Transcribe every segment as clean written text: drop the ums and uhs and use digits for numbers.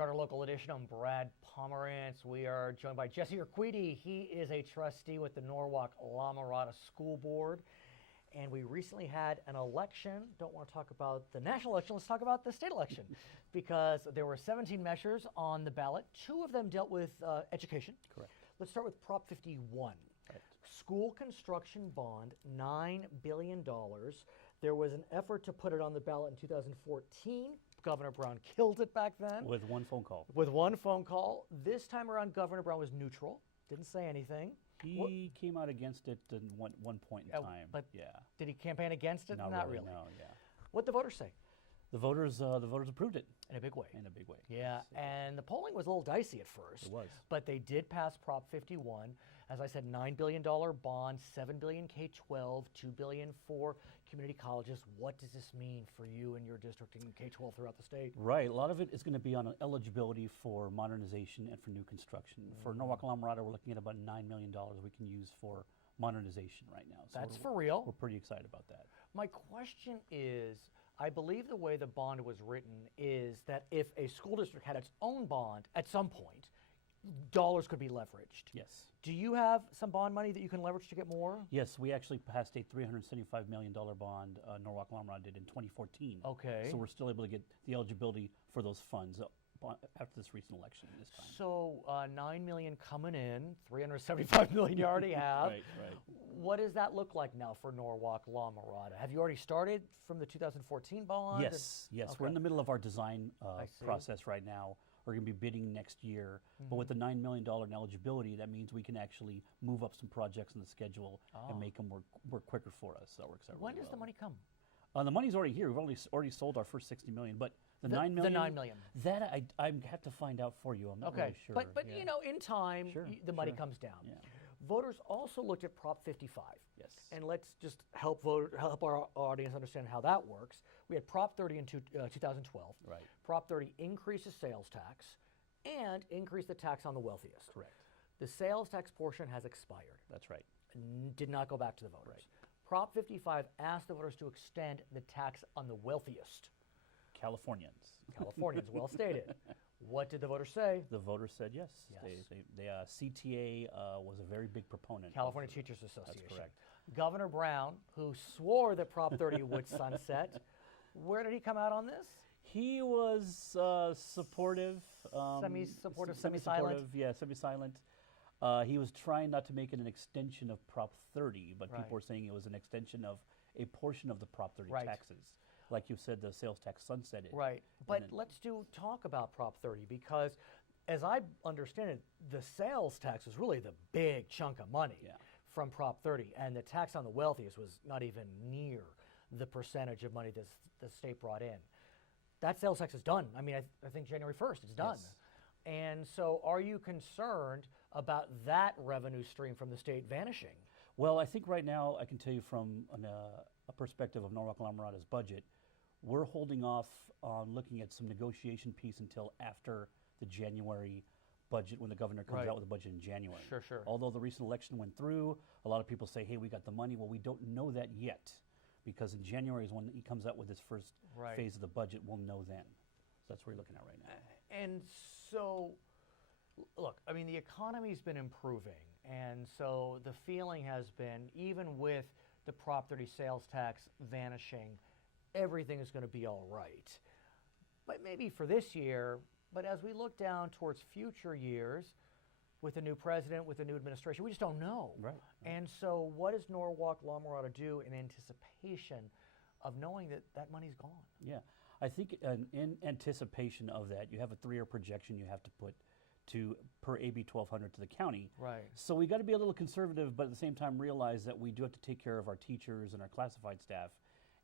Charter Local Edition. I'm Brad Pomerance. We are joined by Jesse Urquidi. He is a trustee with the Norwalk La Mirada School Board. And we recently had an election. Don't want to talk about the national election. Let's talk about the state election. Because there were 17 measures on the ballot. 2 of them dealt with education. Correct. Let's start with Prop 51. Right. School construction bond, $9 billion. There was an effort to put it on the ballot in 2014. Governor Brown killed it back then. With one phone call. With one phone call. This time around, Governor Brown was neutral, didn't say anything. He came out against it at one point in time. But yeah. Did he campaign against it? Not really. No, yeah. What'd the voters say? The voters approved it. In a big way. In a big way. Yeah, So, and the polling was a little dicey at first. It was. But they did pass Prop 51. As I said, $9 billion bond, $7 billion K-12, $2 billion for community colleges. What does this mean for you and your district in K-12 throughout the state? Right. A lot of it is going to be on eligibility for modernization and for new construction. For Norwalk La Mirada, we're looking at about $9 million we can use for modernization right now. So That's for real? We're pretty excited about that. My question is, I believe the way the bond was written is that if a school district had its own bond at some point, dollars could be leveraged. Yes. Do you have some bond money that you can leverage to get more? Yes, we actually passed a $375 million bond, Norwalk La Mirada did in 2014. Okay. So we're still able to get the eligibility for those funds after this recent election this time. So $9 million coming in, $375 million you already have. Right. What does that look like now for Norwalk La Mirada? Have you already started from the 2014 bond? Yes. Okay. We're in the middle of our design process right now. We're going to be bidding next year. But with the $9 million in eligibility, that means we can actually move up some projects in the schedule and make them work quicker for us. So we're excited. When does the money come? The money's already here. We've already sold our first $60 million, but the $9 million. The $9 million. That I have to find out for you. I'm not really sure. But you know, in time, the money comes down. Yeah. Voters also looked at Prop 55. Yes. And let's just help our audience understand how that works. We had Prop 30 in 2012. Right. Prop 30 increases sales tax and increased the tax on the wealthiest. Correct. The sales tax portion has expired. That's right. Did not go back to the voters. Right. Prop 55 asked the voters to extend the tax on the wealthiest. Californians. Californians, well stated. What did the voters say? The voters said yes. Yes. CTA was a very big proponent. California Teachers Association. That's correct. Governor Brown, who swore that Prop 30 would sunset, where did he come out on this? He was supportive. Semi-supportive, semi-silent? Yeah, semi-silent. He was trying not to make it an extension of Prop 30, but people were saying it was an extension of a portion of the Prop 30 taxes. Like you said, the sales tax sunsetted. Right. But let's talk about Prop 30 because, as I understand it, the sales tax was really the big chunk of money from Prop 30, and the tax on the wealthiest was not even near the percentage of money that the state brought in. That sales tax is done. I mean, I think January 1st, it's done. Yes. And so are you concerned about that revenue stream from the state vanishing? Well, I think right now I can tell you from a perspective of Norwalk La Mirada's budget, we're holding off on looking at some negotiation piece until after the January budget, when the governor comes out with a budget in January. Sure. Although the recent election went through, a lot of people say, hey, we got the money. Well, we don't know that yet, because in January is when he comes out with his first phase of the budget. We'll know then. So that's what we're looking at right now. And so, look, I mean, the economy's been improving, and so the feeling has been, even with the Prop 30 sales tax vanishing, everything is going to be all right. But maybe for this year, but as we look down towards future years, with a new president, with a new administration, we just don't know. Right. And so what does Norwalk La Mirada do in anticipation of knowing that that money's gone? Yeah, I think in anticipation of that, you have a 3-year projection you have to put per AB 1200 to the county. Right. So we got to be a little conservative, but at the same time realize that we do have to take care of our teachers and our classified staff,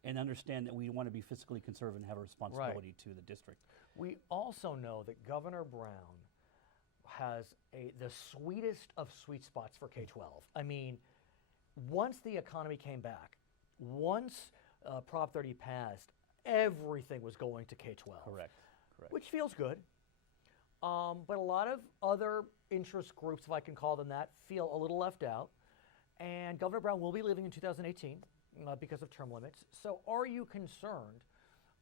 and understand that we want to be fiscally conservative and have a responsibility to the district. We also know that Governor Brown has the sweetest of sweet spots for K-12. I mean, once the economy came back, once Prop 30 passed, everything was going to K-12. Correct. Which feels good. But a lot of other interest groups, if I can call them that, feel a little left out. And Governor Brown will be leaving in 2018 because of term limits. So are you concerned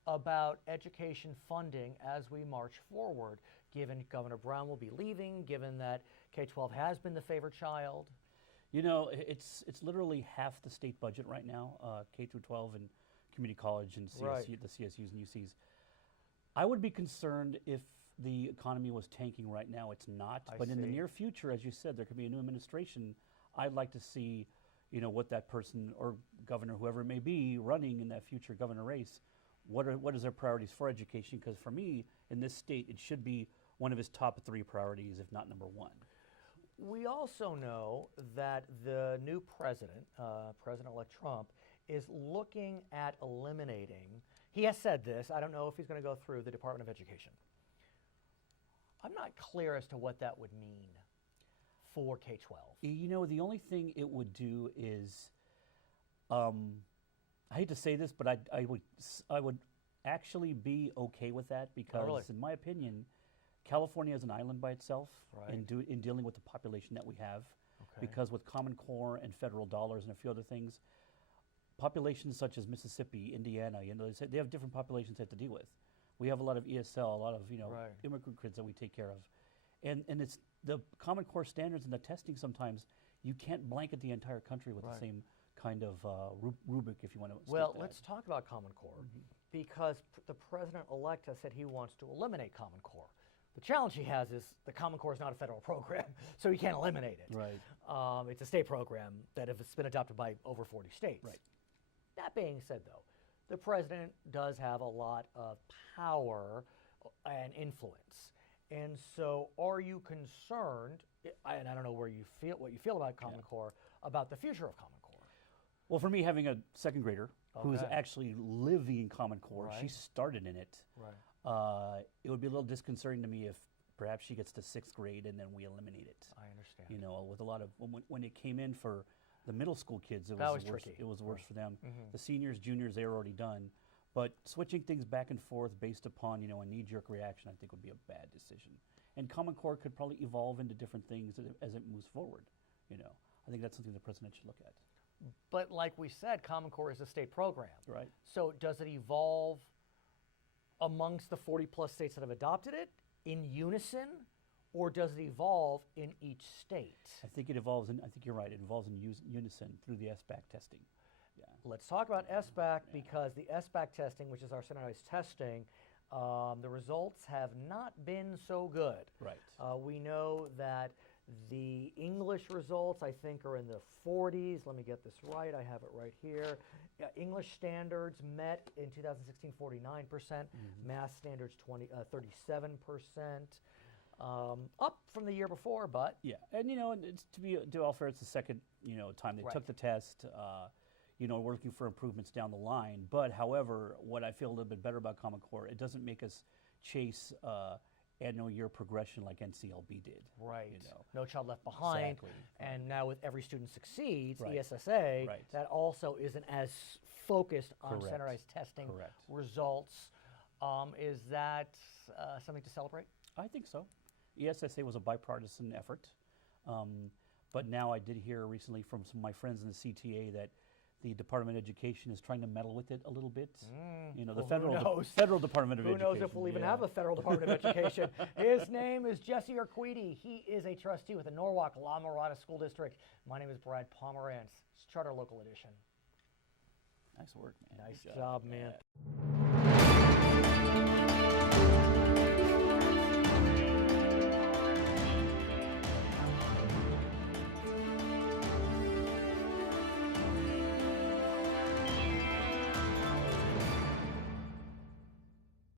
about education funding as we march forward, given Governor Brown will be leaving, given that K-12 has been the favored child? You know, it's literally half the state budget right now, K through 12 and community college and CSU, Right. the CSUs and UCs. I would be concerned if the economy was tanking right now. It's not, I but in the see. near future, as you said, there could be a new administration. I'd like to see, you know, what that person or governor, whoever it may be, running in that future governor race. What is their priorities for education? Because for me, in this state, it should be one of his top 3 priorities, if not number 1. We also know that the new president, President-elect Trump, is looking at eliminating, he has said this, I don't know if he's going to go through the Department of Education. I'm not clear as to what that would mean for K-12. You know, the only thing it would do is, I hate to say this, but I would actually be okay with that because, really? in my opinion, California is an island by itself Right. in dealing with the population that we have. Okay. Because with Common Core and federal dollars and a few other things, populations such as Mississippi, Indiana, you know, they have different populations they have to deal with. We have a lot of ESL, a lot of, you know, Right. immigrant kids that we take care of. And it's the Common Core standards and the testing sometimes, you can't blanket the entire country with Right. the same kind of rubric, if you want to Well, state that. let's talk about Common Core because the president-elect has said he wants to eliminate Common Core. The challenge he has is the Common Core is not a federal program, so he can't eliminate it. Right. It's a state program that if it's been adopted by over 40 states. Right. That being said, though, the president does have a lot of power and influence. And so are you concerned, and I don't know what you feel about Common Core, about the future of Common Core? Well, for me, having a second grader who's Okay. actually living in Common Core, she Right. started in it. Right. It would be a little disconcerting to me if perhaps she gets to 6th grade and then we eliminate it. I understand. You know, with a lot of when it came in for the middle school kids, it That was was worse. tricky. It was worse for them. Mhm. The seniors, juniors, they were already done. But switching things back and forth based upon, you know, a knee-jerk reaction, I think would be a bad decision. And Common Core could probably evolve into different things as it moves forward. You know, I think that's something the president should look at. But like we said, Common Core is a state program. Right. So does it evolve amongst the 40 plus states that have adopted it in unison, or does it evolve in each state? I think it evolves, I think you're right, it evolves in unison through the SBAC testing. Yeah. Let's talk about SBAC because the SBAC testing, which is our standardized testing, the results have not been so good. Right. We know that the English results, I think, are in the 40s. Let me get this right. I have it right here. English standards met in 2016, 49%. Math standards, 37%. Up from the year before, but Yeah, and you know, and it's to all fair, it's the second time they Right. took the test. You know, we're looking for improvements down the line. But however, what I feel a little bit better about Common Core, it doesn't make us chase annual year progression like NCLB did. right, You know. No Child Left Behind, Exactly. and now with Every Student Succeeds, Right. ESSA, Right. that also isn't as focused on Correct. standardized testing Correct. results. Is that something to celebrate? I think so. ESSA was a bipartisan effort, but now I did hear recently from some of my friends in the CTA that the Department of Education is trying to meddle with it a little bit. You know, the well, who knows? Federal Department of Who Education. knows if we'll even yeah. have a federal Department of Education. His name is Jesse Urquidi. He is a trustee with the Norwalk La Mirada School District. My name is Brad Pomerance. It's Charter Local Edition. Nice work, man. Nice Good job, Yeah. man.